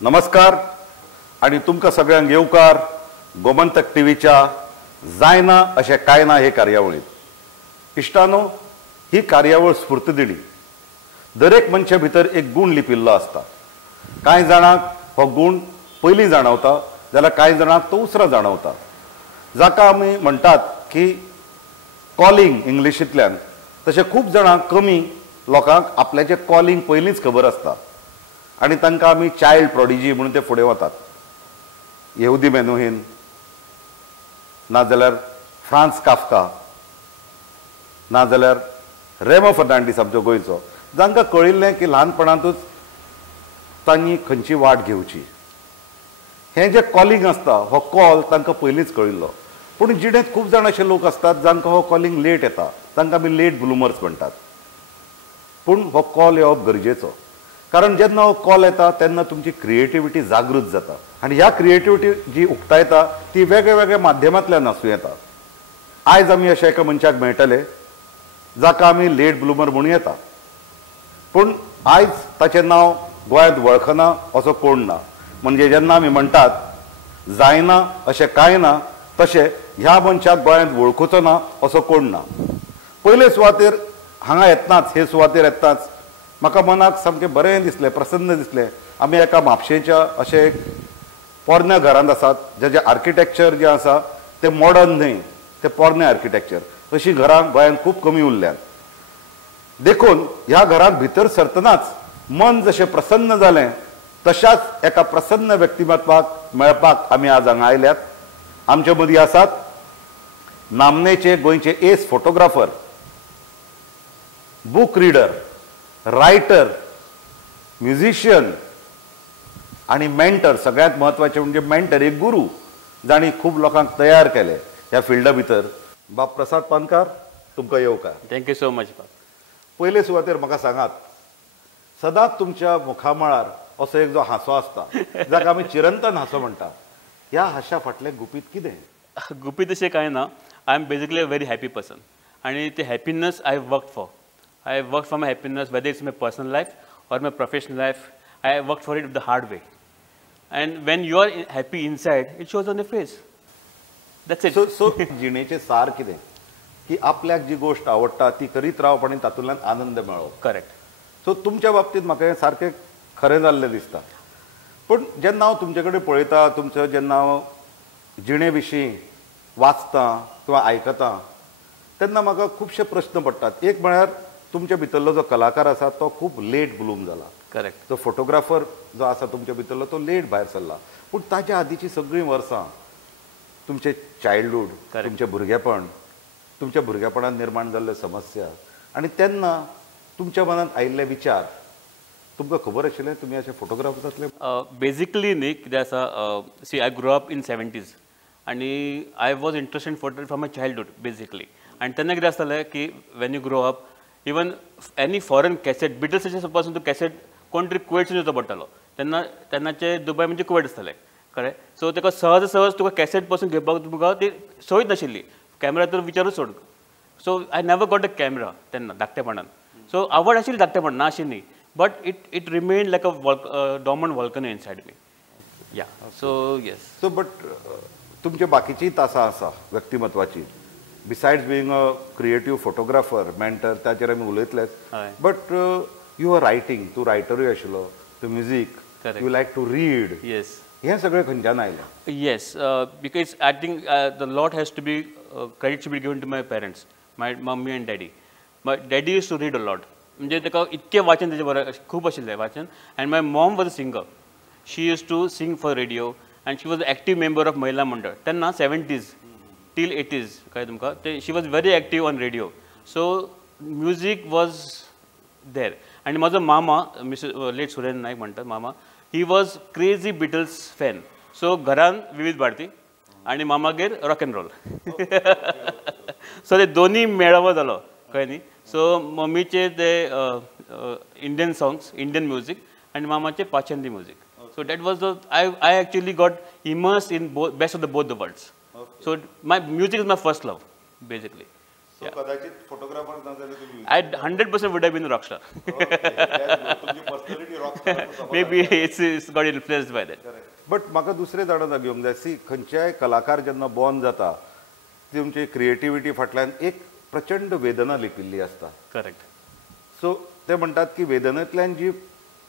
नमस्कार आणि तुमकां सगळ्यांक येवकार गोमंतक टीव्हीच्या जायना अशें काय ना हे कार्यावळीत। इश्टानो, ही कार्यावळ स्फूर्त दिली। दरेक मनशा भितर एक गुण लिपिल्लो आसता। कांय जाणांक हो गुण पयलीं जाणवता जाल्यार कांय जाणांक तो उसरा जाणवता। जाका आमी म्हणटात की कॉलिंग इंग्लिशींतल्यान, तशें खूब जाणांक कमी लोकांक आपल्याचें कॉलिंग पयलींच खबर आसता आनी तांकां आमी चायल्ड प्रॉडिजी म्हणून ते फुडें वतात। येहुदी मेनुहीन नाजाल्यार फ्रांस काफ्का नाजाल्यार रेमो फर्नांडीस आमचो गोंयचो, जांकां कळिल्लें की ल्हानपणांतूच तांणी खंयची वाट घेवची। हें जें कॉलिंग आसता, हो कॉल तांकां पयलींच कळिल्लो। पूण जिणेंत खूब जाण अशे लोक आसतात जांकां हो कॉलिंग लेट येता, तांकां आमी लेट ब्लुमर्स म्हणटात। पूण हो कॉल येवप गरजेचो, कारण जेन्ना हो कॉल येता तेन्ना तुमची क्रिएटिविटी जागृत जाता आनी ह्या क्रिएटिविटी जी उक्तायता ती वेगळ्या वेगळ्या माध्यमांतल्यान आसूं येता। आयज आमी अशा एका मनशाक मेळटले जाका आमी लेट ब्लुमर म्हणूं येता, पूण आयज ताचें नांव गोंयांत वळखना असो कोण ना। म्हणजे जेन्ना आमी म्हणटात जायना अशें कांय ना, तशें ह्या मनशाक गोंयांत वळखुचो ना असो कोण ना। पयले सुवातेर हांगा येतनाच, हे सुवातेर येतनाच म्हाका मनाक सामकें बरें दिसलें, प्रसन्न दिसलें। आमी एका म्हापशेंच्या अशें एक पोरण्या घरांत आसात जेजें आर्किटेक्चर जें आसा तें मॉडर्न न्हय, तें पोरनें आर्किटेक्चर। अशीं घरां गोंयांत खूब कमी उरल्यांत। देखून ह्या घरांत भितर सरतनाच मन जशें प्रसन्न जालें, तशाच एका प्रसन्न व्यक्तिमत्वाक मेळपाक आमी आज हांगा आयल्यात। आमचे मदीं आसात नामनेचे गोंयचे as photographer, book reader, writer, musician आणि मेंटर। सगळ्यात महत्वाचे म्हणजे मेंटर, एक गुरू जाणी खूब लोकांक तयार केले ह्या फिल्डा भितर। बाब प्रसाद पानकार, तुमकां येवकार। Thank you so much. पयले सुवातेर म्हाका सांगात, सदांच तुमच्या मुखामळार असो एक जो हांसो आसता जाका आमी चिरंतन हांसो म्हणटा, ह्या हास्या फाटलें गुपीत कितें? गुपीत अशें कांय ना। I am basically a very happy person आनी ते happiness I work for. I worked for my happiness, whether it's my personal life or my professional life. I worked for it the hard way. And when you are happy inside, it shows on your face. That's it. So जिणेचे सार कितें की आपल्याक जी गोष्ट आवडटा ती करीत रावप आनी तातूंतल्यान आनंद मेळोवप। करेक्ट। सो तुमच्या बाबतींत म्हाका हें सारकें खरें जाल्लें दिसता। पूण जेन्ना हांव तुमचे कडेन पळयतां, तुमचो जेन्ना हांव जिणे विशीं वाचतां किंवा आयकतां, तेन्ना म्हाका खुबशे प्रस्न पडटात। एक म्हळ्यार तुमच्या भितरलो जो कलाकार आसा तो खूब लेट ब्लूम जाला। करेक्ट। जो फोटोग्राफर जो आसा तुमच्या भितरलो तो लेट भायर सरला। पूण ताच्या आदींची सगळीं वर्सां तुमचें चायल्डहूड, तुमचें भुरगेपण, तुमच्या भुरगेपणांत निर्माण जाल्ल्यो समस्या आनी तेन्ना तुमच्या मनांत आयिल्ले विचार तुमकां खबर आशिल्लें तुमी अशें फोटोग्राफर जातले? बेसिकली न्ही कितें आसा, see I grow up in 70s आनी I was interested in photo from my childhood basically. आनी तेन्ना कितें आसतालें की when you grow up, even any foreign cassette, बिटल्साचे पासून तूं कॅसेट कोण तरी कुवेटसून येवचो पडटालो। तेन्नाचे दुबय म्हणजे कुवेट आसतालें, कळ्ळें? सो ताका सहज तुका कॅसेट पासून घेवपाक तुमकां ती सोयच नाशिल्ली। कॅमेरा तर विचारूच सोड। So I never got a camera तेन्ना धाकटेपणान। सो आवड आशिल्ली धाकटेपण, ना अशी न्ही, but it remained like a dormant volcano inside me. Yeah so yes. So but तुमचे बाकीचीय तासां आसा व्यक्तिमत्वाची, besides being a creative photographer, mentor, ताचेर आमी उलयतलेच। बट यू आर रायटिंग, तूं रायटरूय आशिल्लो, तूं music, you like to read. Yes. हें सगळें खंयच्यान आयलें? Yes, because I think the lot has to be credit should be given to my parents, my mummy and daddy. My daddy use to read a lot, म्हणजे ताका इतकें वाचन ताचें बरें खूब आशिल्लें वाचन। And my Maugham was a singer, she used to sing for radio and she was a active member of Mahila Mandal तेन्ना 70s till 80s, कळ्ळें तुमकां? ते she was very active on radio. So music was there. आनी म्हाजो मामा, mister late Surendra Nayak म्हणटात मामा, he was crazy Beatles fan. So घरान विविध भारती आनी मामागेर रॉक एंड रोल। सो ते दोनी मेळावो जालो, कळ्ळें न्ही? सो मम्मीचे ते इंडियन सॉंग्स, इंडियन म्युजीक, आनी मामाचे पाश्चात्य music. So that was the I actually got immersed in best of the both the worlds. So my music is my first love, basically. So कदाचित फोटोग्राफर ना जाल्यार तुम्ही I 100% would have been a rock star. तुमची personality rock Maybe it's got influenced by that. But म्हाका दुसरे जाणा घेवंक जाय सी खंयच्याय कलाकार जेन्ना बॉर्न जाता तुमची क्रिएटिविटी फाटल्यान एक प्रचंड वेदना लिपिल्ली आसता. Correct. सो ते म्हणटात की वेदनेंतल्यान जी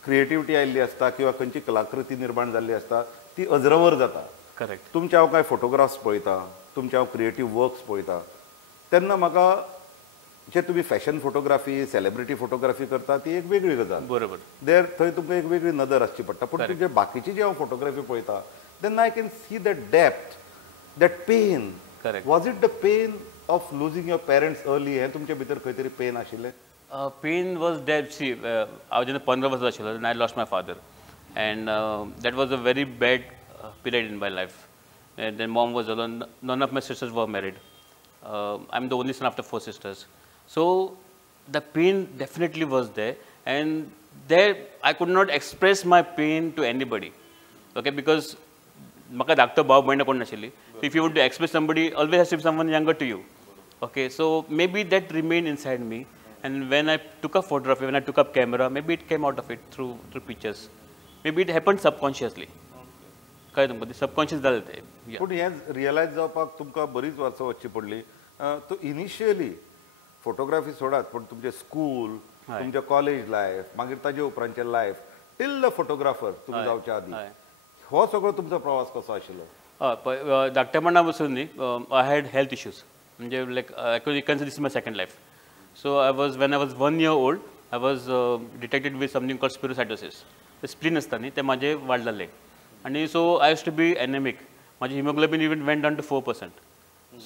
क्रिएटिविटी आयिल्ली आसता किंवा खंयची कलाकृती निर्माण जाल्ली आसता ती अजरावर जाता. Correct. तुमचे हांव कांय फोटोग्राफ्स पळयता, तुमचे हांव क्रिएटीव वर्क्स पळयता तेन्ना म्हाका जे तुम्ही फॅशन फोटोग्राफी सेलिब्रिटी फोटोग्राफी करता ती एक वेगळी गजाल. बरोबर. देर थंय तुमकां एक वेगळी नदर आसची पडटा. पूण तुजे बाकीची जी हांव फोटोग्राफी पळयता तेन्ना I can see that depth that pain. Correct. Was it the pain of losing your parents early हें तुमचे भितर खंय तरी पेन आशिल्लें? Pain was there. See, हांव जेन्ना 15 वर्सां आशिल्लो and I lost my father, and that was a very bad period in my life. And then mom was alone. None of my sisters were married. I'm the only son after 4 sisters. So the pain definitely was there, and there I could not express my pain to anybody. Okay, because म्हाका धाकटो भाव भयण कोण नाशिल्ली. If you want to express somebody, always has to be someone younger to you. Okay, so maybe that remained inside me. And when I took up photography, when I took up camera, maybe it came out of it through pictures. Maybe it happened subconsciously. कळ्ळें तुमकां? Subconscious जालें तें. पूण हें realise जावपाक तुमकां बरीच वर्सां वचची पडली. तो इनिशियली फोटोग्राफी सोडात पण तुमचे स्कूल, तुमचे कॉलेज लायफ, मागीर ताजे उपरांतचे लायफ टिल द फोटोग्राफर तुमी जावच्या आदी हो सगळो तुमचो प्रवास कसो आशिल्लो? धाकटेपणा पसून न्ही आय हॅड हेल्थ इश्यूज. म्हणजे like you can say this is my second life. So when I was 1 year old, I was detected with something called spirocytosis. The spleen असता न्ही ते माझे वाडलेले आणि so I used to be anemic. माझे hemoglobin even went down to 4%.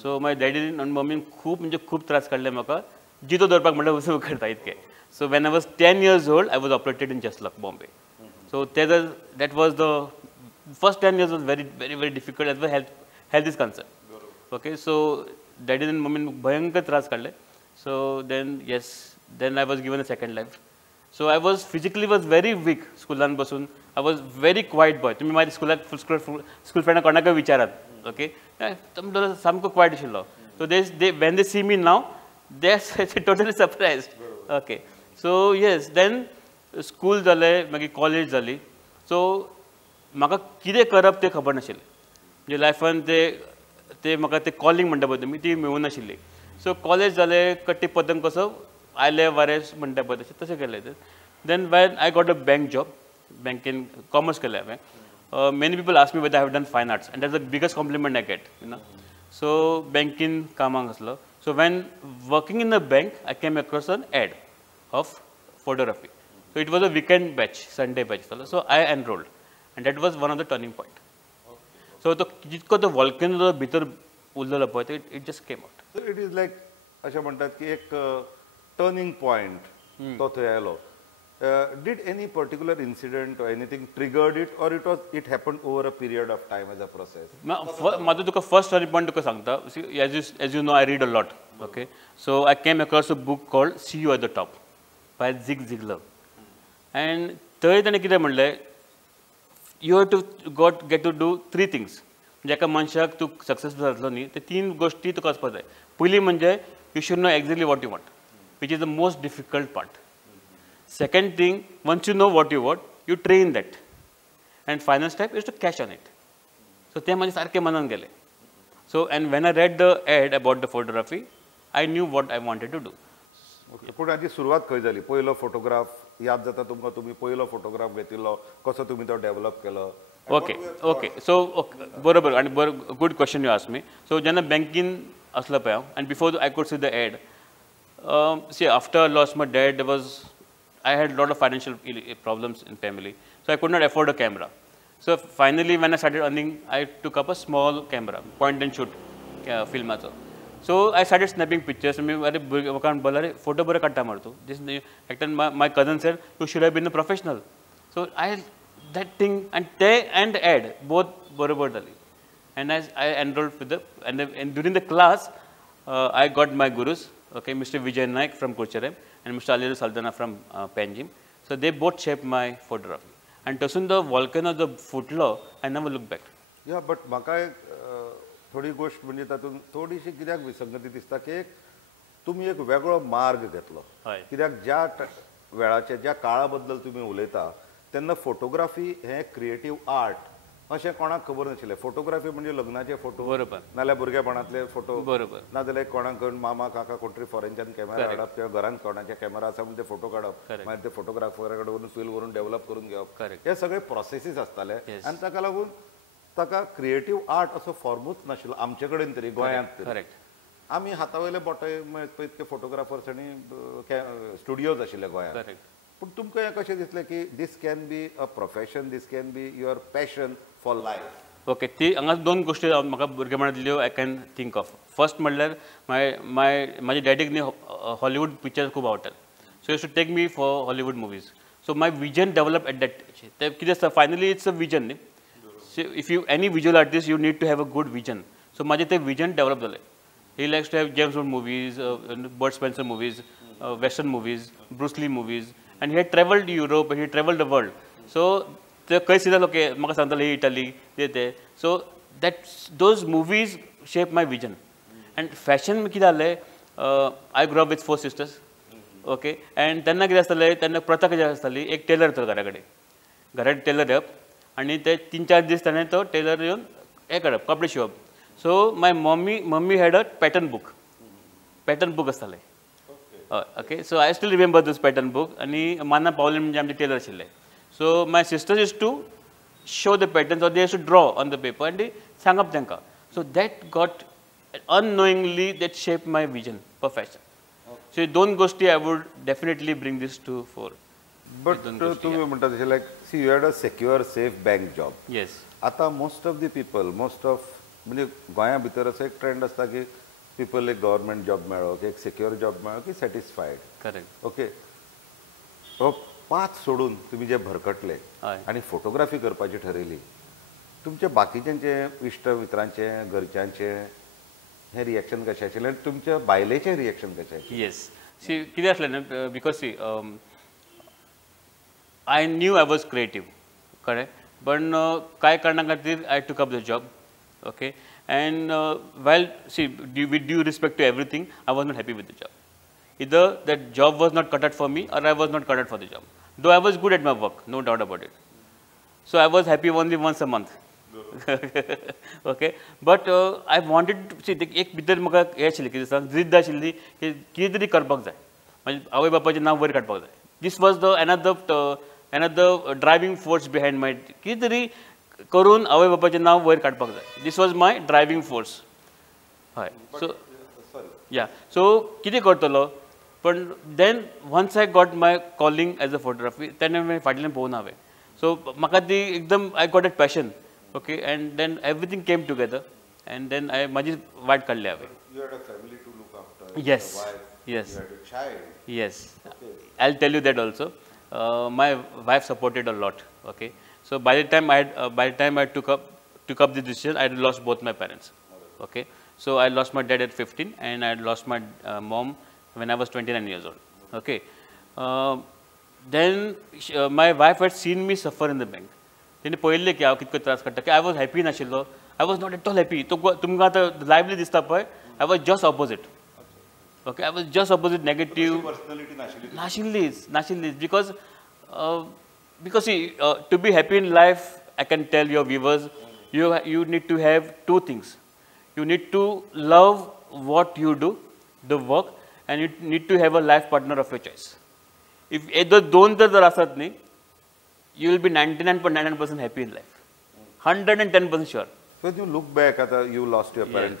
So my daddy and मम्मीन खूब म्हणजे खूब त्रास काडले म्हाका जितो धरपाक म्हणल्यार वचून करता इतके. So when I was 10 years old, I was operated in Jaslak, Bombay. So that was the first 10 years was very difficult as well health is concerned. Okay, so daddy and मम्मीन भयंकर त्रास काडले. So then I was given a second life. So I was physically very weak. Schoolan basun I was very quiet boy. तुम्ही माझ्या school फ्रेंडा कोणाकय विचारात. Okay, तुमचो सामको quiet आशिल्लो. So when they see me now, they are totally surprised. Okay, so yes, then school जाले मागीर कॉलेज जाली. So म्हाका कितें करप तें खबर नाशिल्लें. म्हणजे लायफान ते म्हाका ते कॉलिंग म्हणटा पळय तुमी ती मेळूं नाशिल्ली. सो कॉलेज जाले कट्टी पदंग कसो आयले वारेस म्हणटा पळय तशें केलें. Then when I got a bank job बँकेन कॉमर्स केलें हांवें. Many people ask me whether I have done fine arts and that's the biggest compliment I get you know. So बँकेन कामाक आसलो. So when working in the bank I came across an ad of photography. So it was a weekend batch Sunday batch आसलो. So I enrolled and that was one of the turning point. So तो जितको तो volcano भितर उरलेलो पळय तो it just came out. So it is like अशें म्हणटात की एक टर्निंग पॉयंट तो थंय आयलो. Did any particular incident or anything triggered it, or it happened over a period of time as a process? माझो तुका फर्स्ट टर्निंग पॉयंट तुका सांगता. As you know, I read a lot. Okay, so I came across a book called See You at the Top by Zig Ziglar. And थंय ताणें कितें म्हणलें, you have to get to do 3 things. म्हणजे एका मनशाक तूं successful जातलो न्ही ते 3 गोश्टी तुका वचपाक जाय. पयली म्हणजे you should know exactly what you want, which is the most difficult part. Second thing, once you know what you want, you train that. And final step is to cash on it. So ते म्हाजे सारकें मनान गेलें. So and when I read the ad about the photography, I knew what I wanted to do. पूण हाची सुरवात खंय जाली? पयलो फोटोग्राफ याद जाता तुमकां? तुमी पयलो फोटोग्राफ घेतिल्लो, कसो तुमी तो डेव्हलप केलो? ओके सो बरोबर आणि good question you ask me. So जेन्ना बँकीन असलो पळय हांव and before I could see the ad, see after lost my dad I had a lot of financial problems in family, so I could not afford a camera. So finally when I started earning, I took up a small camera, point and shoot film. So I started snapping pictures. Photo bore katta marto. My cousin said, you should have been a professional. So that thing and ad both borobar dali. And as I enrolled with and during the class, I got my gurus, okay, Mr. Vijay Naik from Kurcharam and Mr. Ali Saldana from Panjim. So they both shaped my photography. And tasun the volcano the footlo, I never looked back. Yeah, but म्हाका थोडी गोष्ट म्हणजे तातूंत थोडीशी कित्याक विसंगती दिसता की तुमी एक वेगळो मार्ग घेतलो हय. कित्याक ज्या वेळाचे ज्या काळा बद्दल तुमी उलयता तेन्ना फोटोग्राफी हें क्रिएटीव आर्ट अशें कोणाक खबर नाशिल्लें. फोटोग्राफी म्हणजे लग्नाचे फोटो, बरोबर. नाल्यार भुरगेपणांतले फोटो, बरोबर. नाजाल्यार कोणाक मामा काका कोण तरी फॉरेनच्यान कॅमेरा हाडप किंवा घरांत कोणाचे कॅमेरा आसा म्हणून ते फोटो काडप, मागीर ते फोटोग्राफरा कडेन फील करून डेव्हलप करून घेवप, हे सगळे प्रोसेसीस आसताले. आनी ताका लागून ताका क्रिएटीव आर्ट असो फॉर्मूच नाशिल्लो आमचे कडेन तरी, गोंयांत तरी. आमी हातावयले बोटे इतके फोटोग्राफर्स आनी स्टुडियोज आशिल्ले गोंयांत. पूण तुमकां हें कशें दिसलें की this can be a profession, this can be your passion for life? Okay, ती हांगा दोन गोश्टी म्हाका भुरगेपणांतल्यो I can think of. First म्हणल्यार म्हाज्या डॅडीक न्ही हॉलिवूड पिक्चर्स खूब आवडटात. So used to take me for Hollywood movies. So my vision develop at that age. ते कितें आसता फायनली इट्स अ विजन न्ही. So if you any visual artist you need to have a good vision. So म्हाजें तें vision develop जालें. He likes to have James Bond movies, Bud Spencer movies, western movies, Bruce Lee movies. And he had traveled Europe and he had traveled the world. So the खंय सिदालो okay म्हाका सांगताले ही Italy ते. So that those movies shaped my vision. And fashion कितें जालें, I grew up with 4 sisters. Okay, and तेन्ना कितें आसतालें, तेन्ना प्रथा कशी आसताली, एक टेलर येतालो घरा कडेन. घरा टेलर येवप आनी ते 3-4 दीस ताणें तो टेलर येवन हें करप, कपडे शिवप. So my mummy had a pattern book आसतालें. Okay, so I still remember this pattern book. आनी माना पावले म्हणजे आमचे टेलर आशिल्ले. So my sisters used to show the patterns or they used to draw on the paper आनी सांगप तांकां. So that got unknowingly that shape my vision for fashion. So हे दोन गोश्टी I would definitely bring this to fore. But तुम्ही म्हणटा तशें like see you had a secure safe bank job. Yes. आतां मोस्ट ऑफ द पीपल म्हणजे गोंया भितर असो एक ट्रेंड आसता की पीपल एक गव्हर्मेंट जॉब मेळ्ळो की एक सेक्युअर जॉब मेळ्ळो की सॅटिस्फायड. करेक्ट. ओके, हो 5 सोडून तुम्ही जे भरकटले आनी फोटोग्राफी करपाची ठरयली, तुमचे बाकीच्यांचे इश्ट मित्रांचे घरच्यांचे हे रिएक्शन कशें आशिल्लें आनी तुमच्या बायलेचें रिएक्शन कशें आशिल्लें? येस, सी कितें आसलें न्हू, because see I knew I was creative, कळ्ळें. पण कांय कारणां खातीर I took up the job. Okay, and while see with due respect to everything, I was not happy with the job. Either that job was not cut out for me or I was not cut out for the job, though I was good at my work, no doubt about it. So I was happy only once a month. Okay, but I wanted to see एक भितर म्हाका हें आशिल्लें कितें सांग, जिद्द आशिल्ली की कितें तरी करपाक जाय, म्हणजे आवय बापायचें नांव वयर काडपाक जाय. This was the another driving force behind my कितें तरी करून आवय बापायचें नांव वयर काडपाक जाय. This was my driving force. हय. सो कितें करतलो. पण then once I got my calling as a photography, तेन्ना फाटल्यान पळोवन हांवें. सो म्हाका ती एकदम I got at passion. Okay, and then everything came together and then म्हाजी वाट काडली हांवें. Yes. I will tell you that also. My wife supported a lot. Okay, so by the time I took up the decision, I had lost both my parents. Okay, so I lost my dad at 15 and I had lost my mom when I was 29 years old. Okay, then my wife had seen me suffer in the bank. तिने पळयल्लें की हांव कितको त्रास काडटा, की I was happy नाशिल्लो. I was not at all happy. तुमकां आतां lively दिसता पळय, I was just opposite. Okay, I was just opposite, negative. नाशिल्लीच because see, to be happy in life, I can tell your viewers, you need to have 2 things. You need to love what you do, the work, and you need to have a life partner of your choice. If either दोन जर आसत न्ही, you will be 99.99% happy in life. 110% sure. So when you look back at you lost your parents,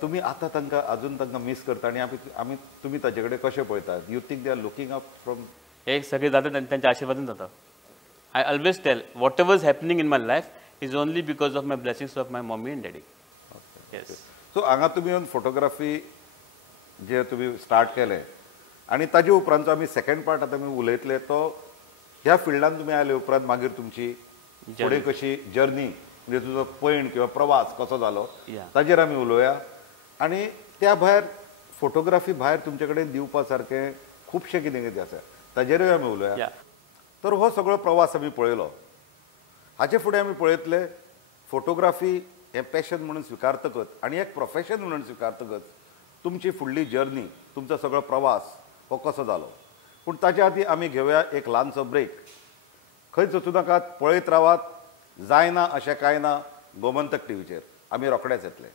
तुम्ही आता तांकां अजून तांकां miss करता आनी आमी तुम्ही ताचे कडेन कशें पळयतात? You think they are looking up from हे सगळें जाता त्यांच्या आशिर्वादान जाता. I always tell whatever is happening in my life is only because of my blessings of my mummy and daddy. Yes. So हांगा तुमी येवन फोटोग्राफी जे तुमी स्टार्ट केलें आनी ताजे उपरांतचो आमी सेकंड पार्ट आतां आमी उलयतले, तो ह्या फिल्डान तुमी आयले उपरांत मागीर तुमची फुडें कशी जर्नी म्हणजे तुजो पैण किंवा प्रवास कसो जालो ताजेर आमी उलोवया. आनी त्या भायर फोटोग्राफी भायर तुमचे कडेन दिवपा सारकें खुबशें कितें कितें आसा ताजेरूय आमी उलोवया. तर हो सगळो प्रवास आमी पळयलो. हाचे फुडें आमी पळयतले फोटोग्राफी हें पॅशन म्हणून स्विकारतकच आनी एक प्रोफेशन म्हणून स्विकारतकच तुमची फुडली जर्नी, तुमचो सगळो प्रवास हो कसो जालो. पूण ताच्या आदी आमी घेवया एक ल्हानसो ब्रेक. खंय वचूं नाकात, पळयत रावात. जायना अशें कांय ना गोमंतक टीव्हीचेर. आमी रोखडेच येतले.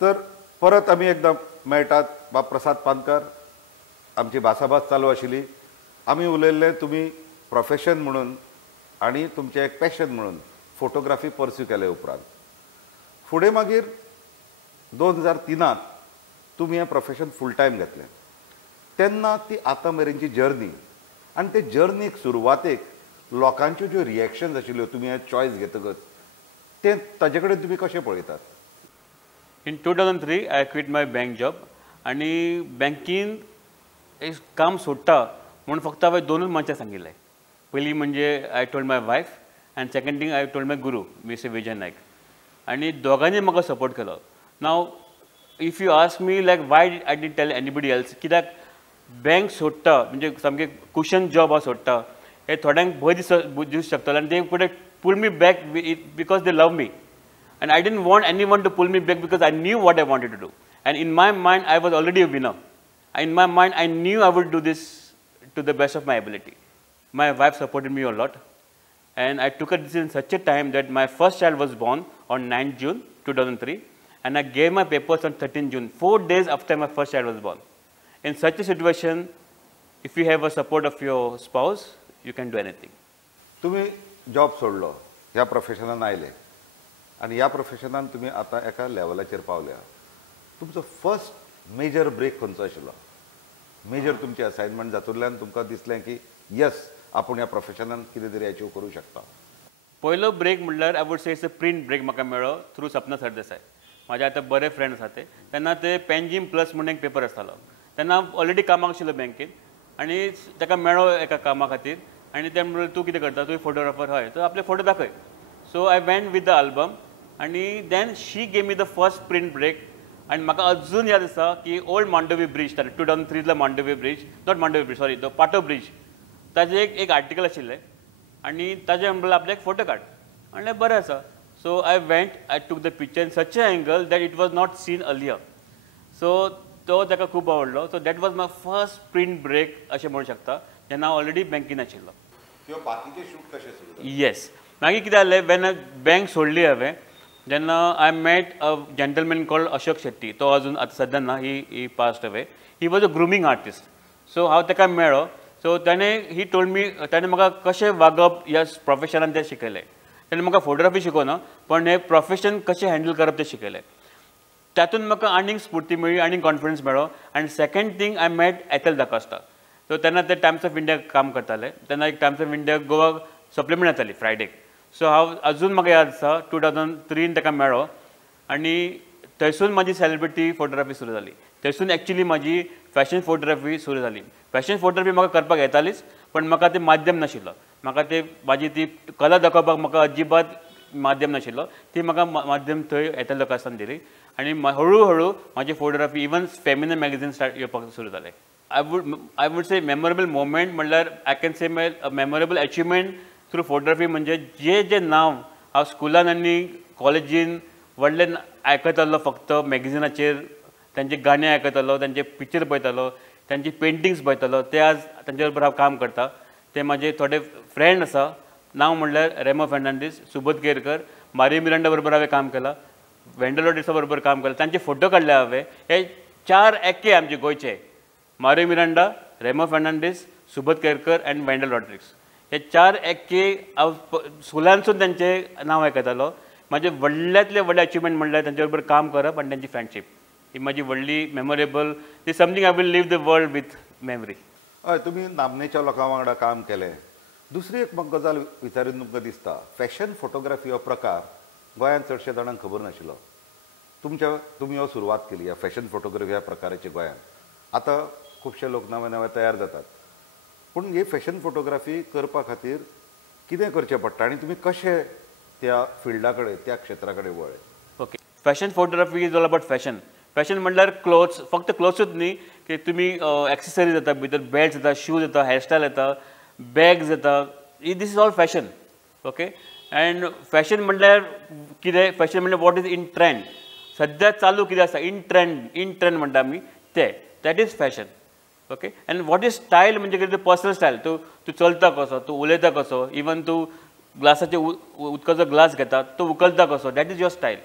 तर परत आमी एकदां मेळटात. बाब प्रसाद पानकर, आमची भासाभास चालू आशिल्ली. आमी उलयल्ले तुमी प्रोफेशन म्हणून आनी तुमचें एक पॅशन म्हणून फोटोग्राफी परस्यू केले उपरांत. फुडें मागीर 2003 तुमी हें प्रोफेशन फूल टायम घेतलें. तेन्ना ती आतां मेरेनची जर्नी आनी ते जर्नीक सुरवातेक लोकांच्यो ज्यो रिएक्शन्स आशिल्ल्यो तुमी हें चॉयस घेतकच, तें ताजे कडेन तुमी कशें पळयतात? In 2003, I quit my bank job आणि बँकीन एक काम सोडटा म्हणून फक्त हांवें दोनूच मनशां सांगिल्लें. पयलीं म्हणजे I told my wife and second thing I told my guru mister Vijay Nayak. आनी दोगांनी म्हाका सपोर्ट केलो. Now if you ask me like why I did tell anybody else, कित्याक बँक सोडटा म्हणजे सामकें कुशन जॉब हांव सोडटा हे थोड्यांक भंय दिवंक शकतलो आनी ते फुडें pull me back because they love me. And I didn't want anyone to pull me back because I knew what I wanted to do. And in my mind, I was already a winner. In my mind, I knew I would do this to the best of my ability. My wife supported me a lot. And I took a decision such a time that my first child was born on 9 June 2003. And I gave my papers on 13 June, 4 days after my first child was born. In such a situation, if you have a support of your spouse, you can do anything. तुम्ही job सोडलो, ह्या प्रोफेशनान आयले आणि ह्या प्रोफेशनान तुम्ही आता एका लेवलाचेर पावल्या. तुमचो फर्स्ट मेजर ब्रेक खंयचो आशिल्लो? मेजर तुमची असाइनमेंट जातूंतल्यान तुमकां दिसलें की यस आपूण ह्या प्रोफेशनान कितें तरी अचीव करूं शकता? पयलो ब्रेक म्हणल्यार I would say it's a print break म्हाका मेळ्ळो थ्रू सपना सरदेसाय. म्हाजे आतां बरे फ्रेंड आसा ते. तेन्ना ते पेनजीम प्लस म्हणून एक पेपर आसतालो. तेन्ना ऑलरेडी कामाक आशिल्लो बँकेन आनी ताका मेळ्ळो एका कामा खातीर आनी ते म्हणलें तूं कितें करता? तूं फोटोग्राफर हय, तर आपले फोटो दाखय. So I went with the album आणि then she gave me the first print break. आणि म्हाका अजून याद आसा की old Mandovi bridge, 2003 Mandovi bridge, not Mandovi bridge, sorry, तो पाटो ब्रिज, ताजें एक आर्टिकल आशिल्लें आनी ताजे म्हणलें आपल्याक फोटो काड. म्हणलें बरें आसा. So I went, I took the picture in such a angle that it was not seen earlier. So तो ताका खूब आवडलो. So that was my first print break अशें म्हणूं शकता, जेन्ना हांव ऑलरेडी बँकीन आशिल्लो. बाकीचे शूट कशें सुरू? येस. मागीर कितें जालें, वेन बँक सोडली हांवें, जेन्ना I met a gentleman called Ashok Shetty. तो अजून आतां सद्या ना, he passed away. He was a grooming artist. So हांव ताका मेळ्ळो. सो ही टोल्ड मी, ताणें म्हाका कशें वागप ह्या प्रोफेशनान तें शिकयलें. ताणें म्हाका फोटोग्राफी शिकोवना, पण हें प्रोफेशन कशें हँडल करप तें शिकयलें. तातूंत म्हाका आनीक स्फूर्ती मेळ्ळी, आनीक कॉन्फिडन्स मेळ्ळो. आनी second thing I met Ethel Dacosta. So तेन्ना ते टायम्स ऑफ इंडिया काम करताले. तेन्ना एक Times of India Goa supplement येताली फ्रायडेक. सो हांव अजून म्हाका याद आसा 2003 ताका मेळ्ळो आनी थंयसून म्हाजी सेलिब्रिटी फोटोग्राफी सुरू जाली. थंयसून एक्चुली म्हाजी फॅशन फोटोग्राफी सुरू जाली. फॅशन फोटोग्राफी म्हाका करपाक येतालीच, पण म्हाका तें माध्यम नाशिल्लो. म्हाका ते म्हाजी ती कला दाखोवपाक म्हाका अजिबात माध्यम नाशिल्लो. ती म्हाका माध्यम थंय एथेल दाकोस्तान दिली आनी हळू हळू म्हाजी photography even Femina magazine start येवपाक सुरू जालें. I would say memorable moment म्हणल्यार I can say my memorable achievement through photography म्हणजे जे नांव हांव स्कुलान आनी कॉलेजीन व्हडले आयकतालो, फक्त मॅगझिनाचेर तांचे गाणे आयकतालो, तांचे पिक्चर पळयतालो, तांची पेंटिंग्स पळयतालो, ते आज तांचे बरोबर हांव काम करता. ते म्हाजे थोडे फ्रेंड आसा. नांव म्हणल्यार रेमो फेर्नांडीस, सुबोध केरकर, मारियो मिरांडा बरोबर हांवें काम केलां, वेंडल रॉड्रिग्सा बरोबर काम केलां. तांचे फोटो काडले हांवें. हे 4 एक्के आमचे गोंयचे, मारियो मिरांडा, रेमो फेर्नांडीस, सुबोध केरकर एंड वेंडल रॉड्रिग्स. हे 4 एक्के हांव स्कुलानसून तांचें नांव आयकतालो. म्हाजें व्हडल्यांतलें व्हडलें अचिवमेंट म्हणल्यार तांचे बरोबर काम करप आनी तांची फ्रेंडशीप. ही म्हाजी व्हडली मेमोरेबल. ती something I will leave the world with memory. हय, तुमी नामनेच्या लोकां वांगडा काम केलें. दुसरी एक म्हाका गजाल विचारून तुमकां दिसता, फॅशन फोटोग्राफी हो प्रकार गोंयांत चडशे जाणांक खबर नाशिल्लो. तुमी हो सुरवात केली ह्या फॅशन फोटोग्राफी ह्या प्रकाराची गोंयांत. आतां खुबशे लोक नवे नवे तयार जातात. पूण ही फॅशन फोटोग्राफी करपा खातीर कितें करचें पडटा आनी तुमी कशें त्या फिल्डा कडेन, त्या क्षेत्रा कडेन वळ्ळे? Okay, fashion photography is all about fashion. Fashion म्हणल्यार क्लोथ्स, फक्त क्लोथ्सूच न्ही, की तुमी एक्सेसरीज येता, भितर बेल्ट्स येता, शूज येता, हेअरस्टायल येता, बॅग्स येता, this is all fashion. Okay, and fashion म्हणल्यार कितें, फॅशन म्हणल्यार वॉट इज इन ट्रेंड, सद्या चालू कितें आसा, इन ट्रेंड म्हणटा आमी ते, that is fashion. Okay, and what is style म्हणजे कितें, पर्सनल स्टायल, तूं चलता कसो, तूं उलयता कसो, इवन तूं ग्लासाचे उदकाचो ग्लास घेता तो उखलता कसो, that is your style.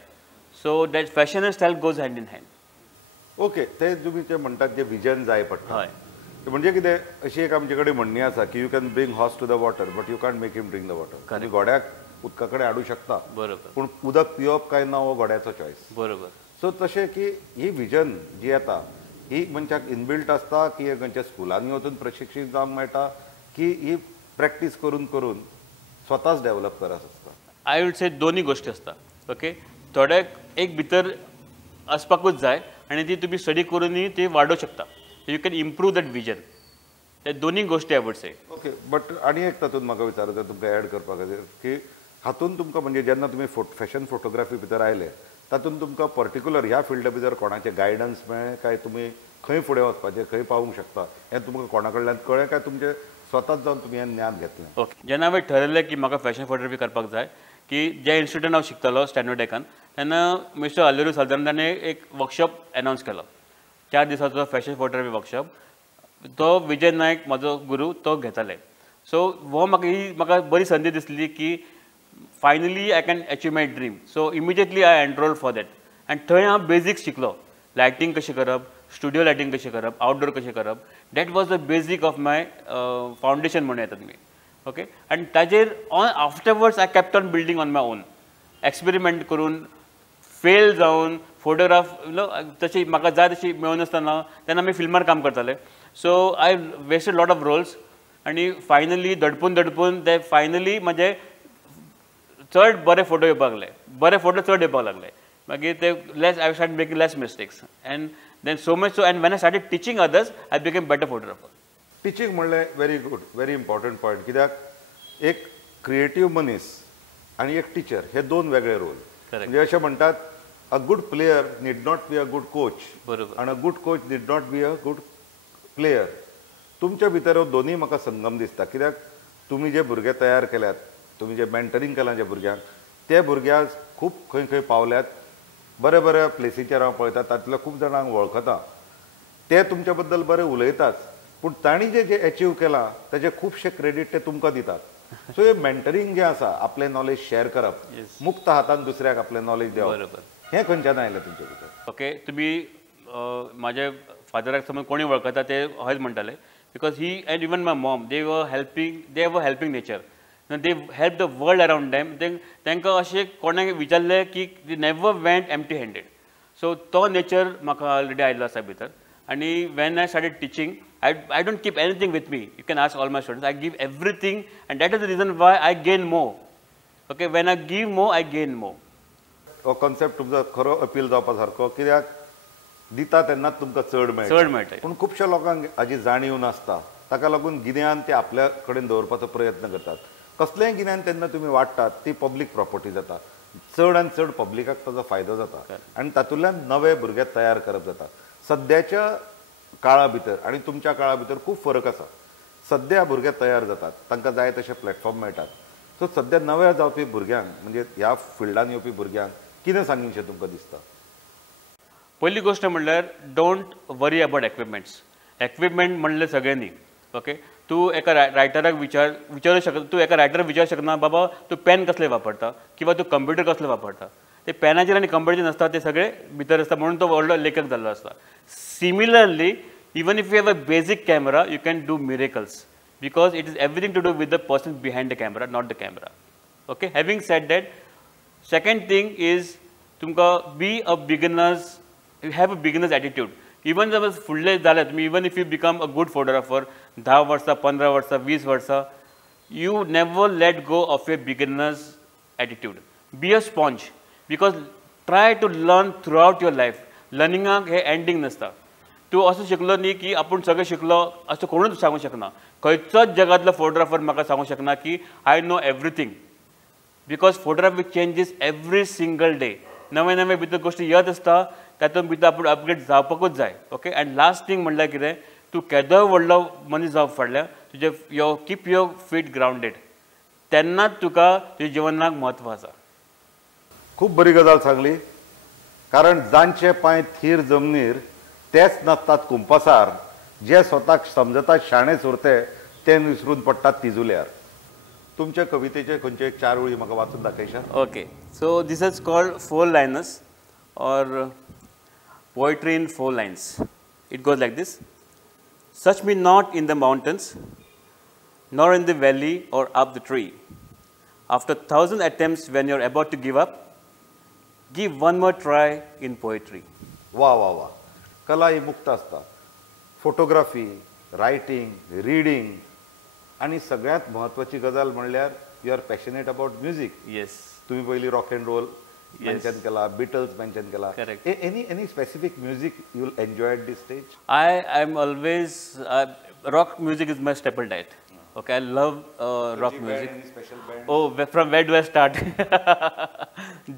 So that fashion and style goes hand in hand. Okay, ते तुम्ही ते म्हणटात जे विजन जाय पडटा, हय, म्हणजे कितें, अशी एक आमचे कडेन म्हणणी आसा की you can bring horse to the water but you can't make him drink the water. आनी घोड्याक उदका कडेन हाडूं शकता, बरोबर पूण उदक पिवप काय ना हो घोड्याचो चॉयस. बरोबर. सो तशें की ही विजन जी येता ही मनशाक इनबिल्ट आसता, की खंयच्या स्कुलांनी वचून प्रशिक्षीत जावंक मेळटा, की ही प्रॅक्टीस करून करून स्वताच डेव्हलप करप आसता. आय वूड से दोन्ही गोष्टी असता. ओके, थोड्याक एक भितर असपाकूच जाय आनी ती तुमी स्टडी करूनय ती वाडोवंक शकता. You can improve that vision. ते दोन्ही गोष्टी I would say. Okay, but आनी एक तातूंत म्हाका विचारता तुमकां एड करपा खातीर, की हातूंत तुमकां म्हणजे जेन्ना तुमी फॅशन फोटोग्राफी भितर आयले, तातूंत तुमकां पर्टिक्युलर ह्या फिल्डा भितर कोणाचें गायडन्स मेळ्ळें काय, तुमी खंय फुडें वचपाचें, खंय पावूंक शकता हें तुमकां कोणा कडल्यान कळ्ळें काय तुमचें स्वताच जावन तुमी हें ज्ञान घेतलें? ओके, जेन्ना हांवें ठरयलें की म्हाका फॅशन फोटोग्राफी करपाक जाय, की ज्या इन्स्टिट्यूटान हांव शिकतालो स्टॅनोडेकान, तेन्ना मिस्टर अल्लुरू सालदान ताणें एक वर्कशॉप अनावन्स केलो, 4 दिसाचो फॅशन फोटोग्राफी वर्कशॉप. तो विजय नायक म्हाजो गुरू तो घेताले. सो हो म्हाका बरी संदी दिसली की finally I can achieve my dream. So immediately I enrolled for that. आनी थंय हांव बेजिक्स शिकलो, लायटींग कशी करप, स्टुडियो लायटींग कशी करप, आउटडोर कशें करप. That was the basic of my foundation म्हणून येता तुमी. ओके, आनी ताजेर afterwards I kept on building on my on, experiment करून, फेल जावन, फोटोग्राफ तशी म्हाका जाय तशी मेळनासतना तेन्ना आमी फिल्मार काम करताले. So I wasted lot of rolls आनी फायनली दडपून ते फायनली म्हजे चड बरे फोटो येवपाक लागले, बरे फोटो चड येवपाक लागले. मागीर ते less I start making less mistakes and then so much so and when I started teaching others I became better photographer. Teaching म्हणलें very good, very important point. कित्याक एक क्रिएटीव मनीस आनी एक टिचर हे दोन वेगळे रोल. म्हणजे अशें म्हणटात, a good player need not be a good coach, बरोबर, आनी a good coach need not be a good player. तुमच्या भितर हो दोनूय म्हाका संगम दिसता. कित्याक तुमी जे भुरगे तयार केल्यात, तुमी जे मेंटरींग केलां ज्या भुरग्यांक, ते भुरग्यां खूब खंय खंय पावल्यात, बऱ्या बऱ्या प्लेसीचेर हांव पळयता, तातूंतल्या खूब जाणांक वळखता. ते तुमच्या बद्दल बरें उलयतात, पूण तांणी जे अचीव केलां ताचे खुबशे क्रेडीट ते तुमकां दितात. सो हे मेंटरींग जें आसा, आपलें नॉलेज शेअर करप, मुक्त हातान दुसऱ्याक आपलें नॉलेज दिवप, हें खंयच्यान आयलें तुमचे भितर? ओके, तुमी म्हाज्या फादराक समज कोणी वळखता ते हयच म्हणटाले, because he end even my Maugham they were helping nature. They help the world around them. तांकां अशें कोणाक विचारलें की they never went empty handed. So तो नेचर म्हाका ऑलरेडी आयलो आसा भितर. आनी Wien I started teaching, I don't keep anything with me. You can ask all my students. I give everything, and that is the reason why I gain more. Okay, when I give more, I gain more. हो concept तुमचो खरो appeal जावपा सारको. कित्याक दिता तेन्नाच तुमकां चड मेळटा, पूण खुबश्या लोकांक हाजी जाणीव नासता. ताका लागून गिन्यान ते आपल्या कडेन दवरपाचो प्रयत्न करतात. कसलेंय गिन्यान तेन्ना तुमी वाडटात ती पब्लीक प्रॉपर्टी जाता. चड आनी चड पब्लिकाक ताचो फायदो जाता आनी तातूंतल्यान नवे भुरगे तयार करप जाता. सद्याच्या काळा भितर आनी तुमच्या काळा भितर खूब फरक आसा. सद्या भुरगे तयार जातात, तांकां जाय तशे प्लॅटफॉर्म मेळटात. सो सद्या नव्या जावपी भुरग्यांक म्हणजे ह्या फिल्डान येवपी भुरग्यांक कितें सांगींशें तुमकां दिसता? पहिली गोष्ट म्हणल्यार don't worry about equipments. Equipment म्हणले सगळ्यांनी. ओके, तूं एका रायटराक विचारूं शकता, तूं एका रायटराक विचारूं शकना बाबा तूं पेन कसले वापरता किंवा तूं कंप्युटर कसलो वापरता. ते पेनाचेर आनी कंप्युटराचेर नासता, ते सगळे भितर आसता, म्हणून तो व्हडलो लेखक जाल्लो आसता. Similarly, even if you have a basic camera, you can do miracles because it is everything to do with the person behind the camera, not the camera. Okay, having said that, second thing is tumka be a beginners, you have a beginner's attitude. Even if full zalet, even if you become a good photographer, 10 varsa, 15 varsa, 20 varsa, you never let go of your beginner's attitude. Be a sponge because try to learn throughout your life. Learning हे ending नसता. तूं असो शिकलो न्ही की आपूण सगळें शिकलो असो कोणूच सांगूंक शकना. खंयचोच जगातलो फोटोग्राफर म्हाका सांगूंक शकना की I know everything. Because photography changes every single day. नवे नवे भितर गोश्टी येत आसता, तातूंत भितर आपूण अपग्रेड जावपाकूच जाय. ओके, एंड लास्ट थिंग म्हणल्यार कितें, तूं केदोय व्हडलो मनीस जावप फाटल्यान तुजें यो कीप युअर फीट ग्रावंडेड, तेन्नाच तुका तुज्या जिवनाक म्हत्व आसा. खूब बरी गजाल सांगली. कारण जांचे पांय थीर जमनीर तेच नासतात कुंपासार, जे स्वताक समजतात शाणे सुरते ते विसरून पडटात तिजुल्यार. तुमच्या कवितेचे खंयचे एक 4 वळी म्हाका वाचून दाखयशात? Okay, so this is called 4 liners or poetry in 4 lines. It goes like this. Search me not in the mountains, nor in the valley or up the tree. After 1,000 attempts when you're about to give up, give one more try in poetry. वा वा वा. कला ही मुक्त असता. Photography, writing, reading आणि सगळ्यात महत्वाची गजाल म्हणल्यार you are passionate about music. Yes. तुम्ही पहिली रॉक अँड रोल मेन्शन केला, बिटल्स मेन्शन केला. Correct. Any specific music you will enjoy at this stage? I am always, rock music is my staple diet. Okay, I love rock music. Any special band? Oh, from where do I start?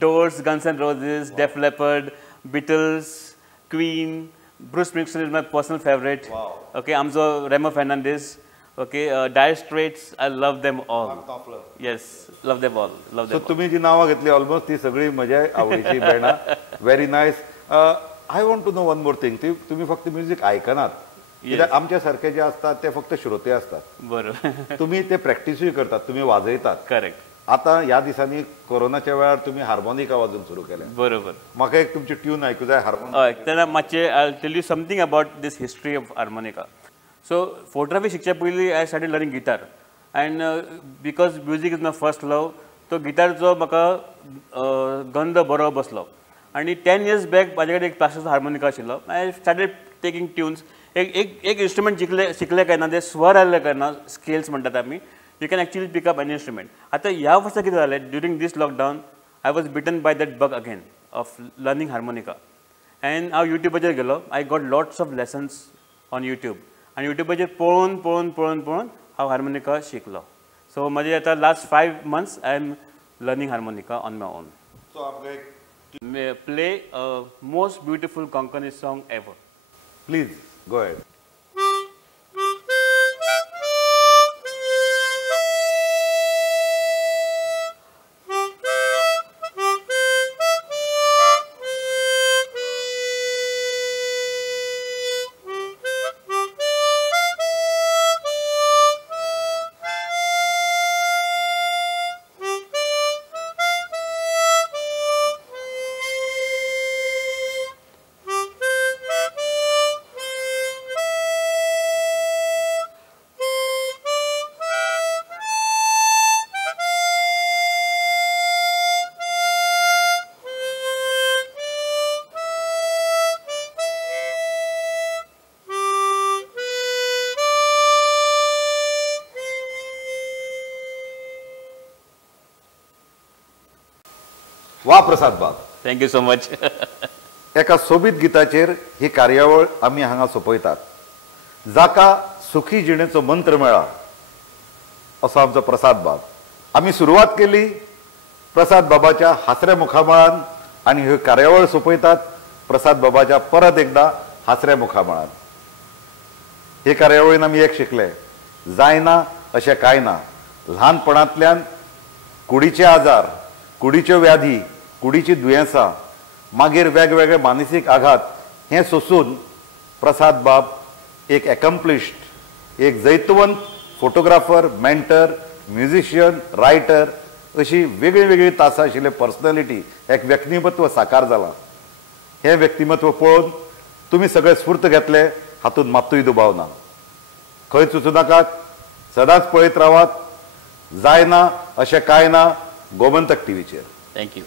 Doors, Guns N' Roses, Def Leppard, Beatles, Queen, Bruce Springsteen is my personal favorite. Wow. Okay, Amzo, Remo Fernandez. Okay, Dire Straits, I love them all. Knopfler. Yes, love them all. Love so them all. तुम्ही जी नावं घेतली almost ती सगळी म्हज्या आवडीची बँडा. Very nice. I want to know one more thing. तुम्ही फक्त म्युझिक आयकनात, कित्याक आमच्या सारखे जे असतात ते फक्त श्रोते असतात. बरोबर. तुम्ही ते प्रॅक्टिसूय करतात, तुम्ही वाजयतात. करेक्ट. आता ह्या दिसांनी कोरोनाच्या वेळार तुम्ही हार्मोनिका वाजून सुरू केले. बरोबर. म्हाका एक तुमची ट्यून आयकू जाय हार्मोनिका. हय, तेन्ना मातशें I tell you something about this history of harmonica. So photography शिकचे पयलीं I started learning guitar, and because music is my first love, तो गिटारचो म्हाका गंध बरो बसलो. आनी 10 years बॅक म्हाजे कडेन एक प्लास्टिकचो हार्मोनिका आशिल्लो. I started taking tunes. एक इंस्ट्रुमेंट शिकले काय ना, ते स्वर आयले काय ना, स्केल्स म्हणटात आमी, you can actually pick up any instrument. आतां ह्या वर्सा कितें जालें, during this lockdown I was bitten by that bug again of learning harmonica. And हांव युट्यूबाचेर गेलो. I got lots of lessons on YouTube, आनी युट्यूबाचेर पळोवन हांव हार्मोनिका शिकलो. सो म्हाजे आतां last 5 months I am learning harmonica on my own. So आमकां एक play most beautiful Konkani song ever. Please go ahead. वा प्रसाद बाब. Thank you so much. एका सोबीत गिताचेर ही कार्यावळ आमी हांगा सोपयतात. जाका सुखी जिणेचो मंत्र मेळा असो आमचो प्रसाद बाब. आमी सुरवात केली प्रसाद बाबाच्या हासऱ्या मुखामळान आनी ही कार्यावळ सोपयतात प्रसाद बाबाच्या परत एकदा हासऱ्या मुखामळान. हे कार्यावळीन आमी एक शिकले, जायना अशें कांय ना. ल्हानपणांतल्यान कुडीचे आजार, कुडीच्यो व्याधी, कुडीची दुयेंसां, मागीर वेगवेगळे मानसीक आघात हे सोसून प्रसाद बाब एक एकम्प्लिश्ड, एक जैतवंत फोटोग्राफर, मेंटर, म्युझिशियन, रायटर अशी वेगळी वेगळी तासां आशिल्ले पर्सनॅलिटी, एक व्यक्तिमत्व साकार जालां. हें व्यक्तिमत्व पळोवन तुमी सगळे स्फूर्त घेतले हातूंत मात्तूय दुबाव ना. खंय सुचूं नाकात, सदांच पळयत रावात जायना अशें कांय ना गोमंतक टीव्हीचेर. थँक्यू.